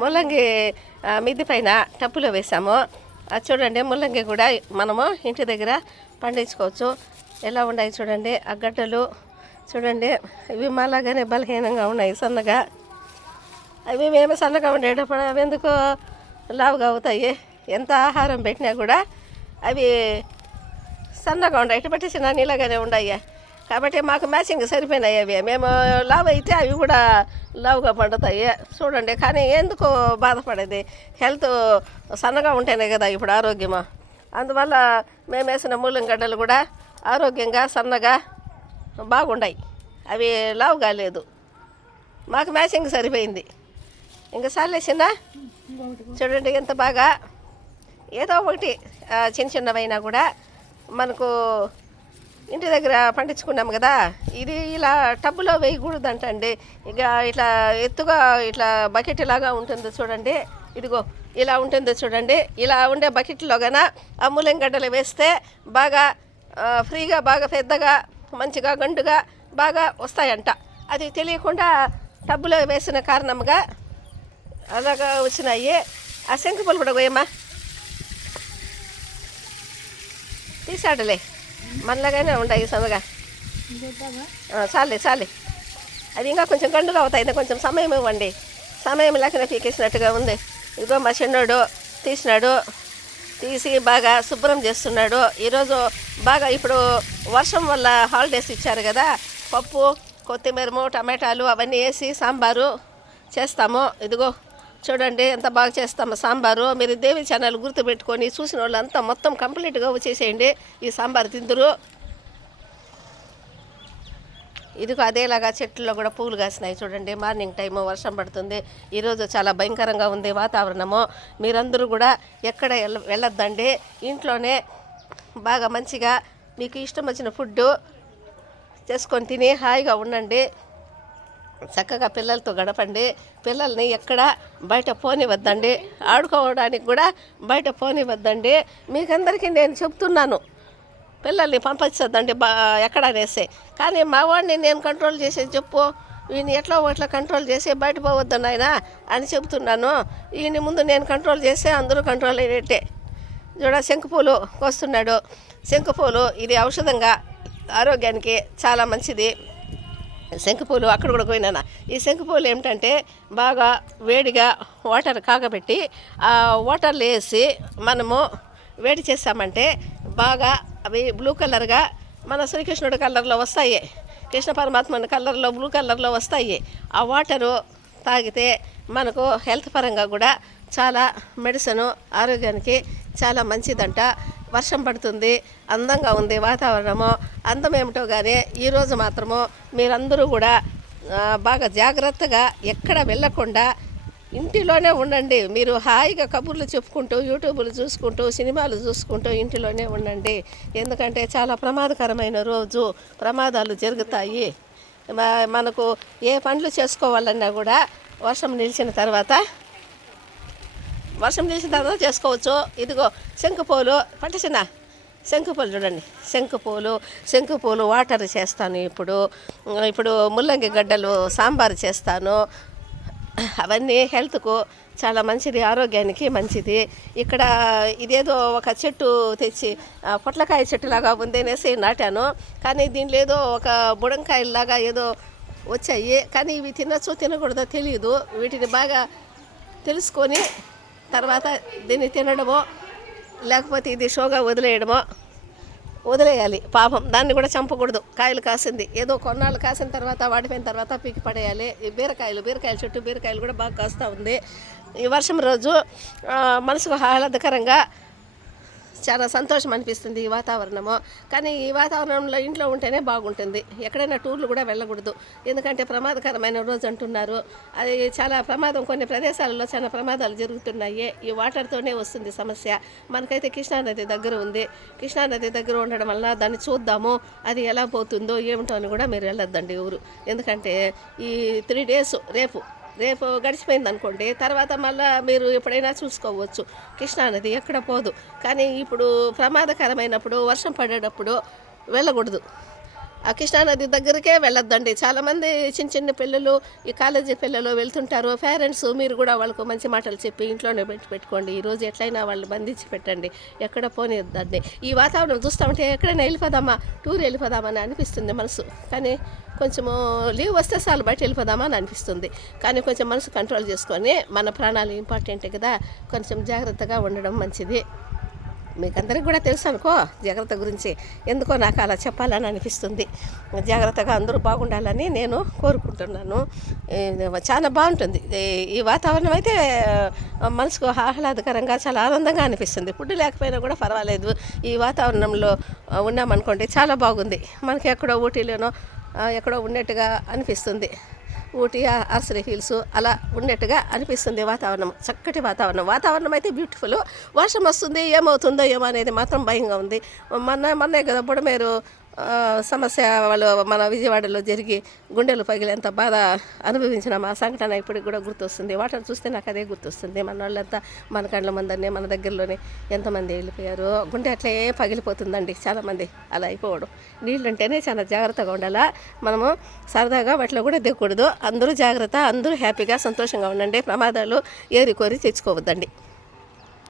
ముల్లంగి మిద్ది పైన టప్పులో వేసాము. అది చూడండి, ముల్లంగి కూడా మనము ఇంటి దగ్గర పండించుకోవచ్చు. ఎలా ఉన్నాయి చూడండి ఆ గడ్డలు. చూడండి, ఇవి మాలాగానే బలహీనంగా ఉన్నాయి, సన్నగా. అవి మేము సన్నగా ఉండేటప్పుడు అవి ఎందుకు లావుగా అవుతాయి? ఎంత ఆహారం పెట్టినా కూడా అవి సన్నగా ఉన్నాయి. ఇటు పట్టేసిన నీళ్ళగానే ఉన్నాయి. కాబట్టి మాకు మ్యాచింగ్ సరిపోయినాయి అవి. మేము లావు అయితే అవి కూడా లావుగా పండుతాయి. చూడండి, కానీ ఎందుకు బాధపడేది? హెల్త్ సన్నగా ఉంటేనే కదా ఇప్పుడు ఆరోగ్యము. అందువల్ల మేము వేసిన ముల్లంగడ్డలు కూడా ఆరోగ్యంగా సన్నగా బాగున్నాయి. అవి లావుగా లేదు. మాకు మ్యాచింగ్ సరిపోయింది. ఇంకా సాలేసిందా? చూడండి ఎంత బాగా. ఏదో ఒకటి చిన్న చిన్నవైనా కూడా మనకు ఇంటి దగ్గర పండించుకున్నాము కదా. ఇది ఇలా టబ్బులో వేయకూడదంటండి. ఇక ఇట్లా ఎత్తుగా ఇట్లా బకెట్ లాగా ఉంటుంది చూడండి. ఇదిగో ఇలా ఉంటుంది చూడండి. ఇలా ఉండే బకెట్లో కన్నా ఆ ముల్లంగడ్డలు వేస్తే బాగా ఫ్రీగా, బాగా పెద్దగా, మంచిగా గండుగా బాగా వస్తాయంట. అది తెలియకుండా టబ్బులో వేసిన కారణంగా అలాగా వచ్చినాయి. ఆ శంకుపూలు కూడా పోయమ్మా. తీసాడులే, మనలాగానే ఉన్నాయి సన్నగా. చాలే చాలే, అది ఇంకా కొంచెం గండుగా అవుతాయి. కొంచెం సమయం ఇవ్వండి. సమయం లేకనే పీకేసినట్టుగా ఉంది. ఇదిగో మా చిన్నోడు తీసినాడు. తీసి బాగా శుభ్రం చేస్తున్నాడు. ఈరోజు బాగా ఇప్పుడు వర్షం వల్ల హాలిడేస్ ఇచ్చారు కదా. పప్పు, కొత్తిమీర, టమాటాలు అవన్నీ వేసి సాంబారు చేస్తాము. ఇదిగో చూడండి ఎంత బాగా చేస్తాము సాంబారు. మీరు దేవి ఛానల్ గుర్తుపెట్టుకొని చూసిన వాళ్ళంతా మొత్తం కంప్లీట్గా వచ్చేసేయండి. ఈ సాంబారు తిందురు. ఇదిగో అదేలాగా చెట్లలో కూడా పూలు కాసినాయి చూడండి. మార్నింగ్ టైము వర్షం పడుతుంది. ఈరోజు చాలా భయంకరంగా ఉంది వాతావరణము. మీరందరూ కూడా ఎక్కడ వెళ్ళొద్దండి. ఇంట్లోనే బాగా మంచిగా మీకు ఇష్టం వచ్చిన ఫుడ్డు చేసుకొని తిని హాయిగా ఉండండి. చక్కగా పిల్లలతో గడపండి. పిల్లల్ని ఎక్కడ బయట పోనివద్దండి. ఆడుకోవడానికి కూడా బయట పోనివద్దండి. మీకందరికీ నేను చెప్తున్నాను, పిల్లల్ని పంపించద్దండి ఎక్కడ అనేసి. కానీ మా వాడిని నేను కంట్రోల్ చేసేది చెప్పు. ఈయన ఎట్లా ఒకట్లా కంట్రోల్ చేసి బయట పోవద్దు నాయన అని చెబుతున్నాను. ఈయన ముందు నేను కంట్రోల్ చేస్తే అందరూ కంట్రోల్ అయ్యేట్టే. చూడ శంకుపూలు కోస్తున్నాడు. శంకుపూలు ఇది ఔషధంగా ఆరోగ్యానికి చాలా మంచిది. శంకుపూలు అక్కడ కూడా పోయినా. ఈ శంకుపూలు ఏమిటంటే బాగా వేడిగా వాటర్ కాగబెట్టి ఆ వాటర్లో వేసి మనము వేడి చేస్తామంటే బాగా అవి బ్లూ కలర్గా మన శ్రీకృష్ణుడి కలర్లో వస్తాయి. కృష్ణ పరమాత్మ కలర్లో బ్లూ కలర్లో వస్తాయి. ఆ వాటరు తాగితే మనకు హెల్త్ పరంగా కూడా చాలా మెడిసిన్, ఆరోగ్యానికి చాలా మంచిదంట. వర్షం పడుతుంది, అందంగా ఉంది వాతావరణము. అందం ఏమిటో కానీ ఈరోజు మాత్రము మీరందరూ కూడా బాగా జాగ్రత్తగా ఎక్కడ వెళ్ళకుండా ఇంటిలోనే ఉండండి. మీరు హాయిగా కబుర్లు చెప్పుకుంటూ, యూట్యూబ్లు చూసుకుంటూ, సినిమాలు చూసుకుంటూ ఇంటిలోనే ఉండండి. ఎందుకంటే చాలా ప్రమాదకరమైన రోజు, ప్రమాదాలు జరుగుతాయి. మనకు ఏ పనులు చేసుకోవాలన్నా కూడా వర్షం నిలిచిన తర్వాత చేసుకోవచ్చు. ఇదిగో శంకుపూలు పట్టసిన శంకుపూలు చూడండి. శంకుపూలు వాటర్ చేస్తాను. ఇప్పుడు ముల్లంగి గడ్డలు సాంబారు చేస్తాను. అవన్నీ హెల్త్కు చాలా మంచిది, ఆరోగ్యానికి మంచిది. ఇక్కడ ఇదేదో ఒక చెట్టు తెచ్చి పొట్లకాయ చెట్టులాగా ఉందనేసి నాటాను. కానీ దీనిలో ఏదో ఒక బుడంకాయలాగా ఏదో వచ్చాయి. కానీ ఇవి తినచ్చో తినకూడదో తెలియదు. వీటిని బాగా తెలుసుకొని తర్వాత దీన్ని తినడమో లేకపోతే ఇది షోగా వదిలేయాలి. పాపం దాన్ని కూడా చంపకూడదు. కాయలు కాసింది ఏదో కొన్నాళ్ళు కాసిన తర్వాత వాడిపోయిన తర్వాత పీకి పడేయాలి. ఈ బీరకాయలు చెట్టు బీరకాయలు కూడా బాగా కాస్తూ ఉంది. ఈ వర్షం రోజు మనసుకు ఆహ్లాదకరంగా చాలా సంతోషం అనిపిస్తుంది ఈ వాతావరణము. కానీ ఈ వాతావరణంలో ఇంట్లో ఉంటేనే బాగుంటుంది. ఎక్కడైనా టూర్లు కూడా వెళ్ళకూడదు. ఎందుకంటే ప్రమాదకరమైన రోజు అంటున్నారు. అది చాలా ప్రమాదం. కొన్ని ప్రదేశాలలో చాలా ప్రమాదాలు జరుగుతున్నాయి. ఈ వాటర్తోనే వస్తుంది సమస్య. మనకైతే కృష్ణానది దగ్గర ఉంది. కృష్ణానది దగ్గర ఉండడం వల్ల దాన్ని చూద్దాము, అది ఎలా పోతుందో ఏమిటో అని కూడా మీరు వెళ్ళొద్దండి ఊరు. ఎందుకంటే ఈ 3 days రేపు గడిచిపోయింది అనుకోండి, తర్వాత మళ్ళీ మీరు ఎప్పుడైనా చూసుకోవచ్చు. కృష్ణానది ఎక్కడ పోదు. కానీ ఇప్పుడు ప్రమాదకరమైనప్పుడు వర్షం పడేటప్పుడు వెళ్ళకూడదు. ఆ కృష్ణానది దగ్గరికే వెళ్ళొద్దండి. చాలామంది చిన్న చిన్న పిల్లలు, ఈ కాలేజీ పిల్లలు వెళ్తుంటారు. పేరెంట్స్ మీరు కూడా వాళ్ళకు మంచి మాటలు చెప్పి ఇంట్లోనే పెట్టుకోండి. ఈరోజు ఎట్లయినా వాళ్ళు బంధించి పెట్టండి, ఎక్కడ పోనీయొద్దండి. ఈ వాతావరణం చూస్తామంటే ఎక్కడైనా వెళ్ళిపోదామా, టూర్ వెళ్ళిపోదామని అనిపిస్తుంది మనసు. కానీ కొంచెము లీవ్ వస్తే చాలు బయట వెళ్ళిపోదామా అని అనిపిస్తుంది. కానీ కొంచెం మనసు కంట్రోల్ చేసుకొని, మన ప్రాణాలు ఇంపార్టెంట్ కదా, కొంచెం జాగ్రత్తగా ఉండడం మంచిది. మీకు అందరికి కూడా తెలుసు అనుకో జాగ్రత్త గురించి, ఎందుకో నాకు అలా చెప్పాలని అనిపిస్తుంది. జాగ్రత్తగా అందరూ బాగుండాలని నేను కోరుకుంటున్నాను. చాలా బాగుంటుంది ఈ వాతావరణం అయితే, మనసుకు ఆహ్లాదకరంగా చాలా ఆనందంగా అనిపిస్తుంది. ఫుడ్ లేకపోయినా కూడా పర్వాలేదు, ఈ వాతావరణంలో ఉన్నామనుకోండి చాలా బాగుంది. మనకి ఎక్కడో ఊటీలోనో ఎక్కడో ఉన్నట్టుగా అనిపిస్తుంది. ఊటీ, అర్సరీ హిల్స్ అలా ఉన్నట్టుగా అనిపిస్తుంది వాతావరణం. చక్కటి వాతావరణం అయితే బ్యూటిఫుల్. వర్షం వస్తుంది, ఏమవుతుందో ఏమో అనేది మాత్రం భయంగా ఉంది. మొన్నే కదా బుడమేరు సమస్య వాళ్ళు మన విజయవాడలో జరిగి గుండెలు పగిలేంత బాధ అనుభవించిన మా సంఘటన ఇప్పటికి కూడా గుర్తొస్తుంది. వాటర్ చూస్తే నాకు అదే గుర్తొస్తుంది. మన వాళ్ళంతా మన కళ్ళ ముందరనే, మన దగ్గరలోనే ఎంతమంది వెళ్ళిపోయారు. గుండె అట్లే పగిలిపోతుందండి చాలామంది అలా అయిపోవడం. నీళ్ళంటేనే చాలా జాగ్రత్తగా ఉండాలా. మనము సరదాగా వాటిలో కూడా దిగకూడదు. అందరూ జాగ్రత్త, అందరూ హ్యాపీగా సంతోషంగా ఉండండి. ప్రమాదాలు ఏరి కోరి తెచ్చుకోవద్దండి.